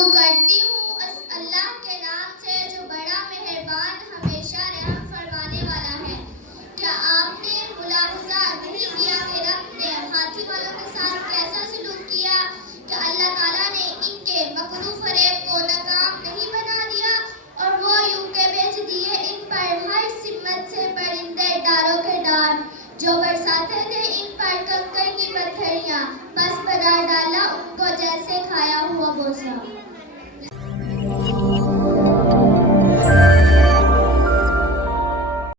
شروع کرتی ہوں اللہ کے نام سے جو بڑا مہربان ہمیشہ رحم فرمانے والا ہے۔ کیا آپ نے ملاحظہ نہیں کیا کہ رب نے ہاتھی والوں کے ساتھ کیسا سلوک کیا کہ اللہ تعالیٰ نے ان کے مکرو فریب کو ناکام نہیں بنا دیا اور وہ یوں کہ بھیج دیے ان پر ہر سمت سے پرندے ڈاروں کے ڈار جو برساتے تھے ان پر کنکر کی پتھریاں، بس بنا ڈالا ان کو جیسے کھایا ہوا بوسا۔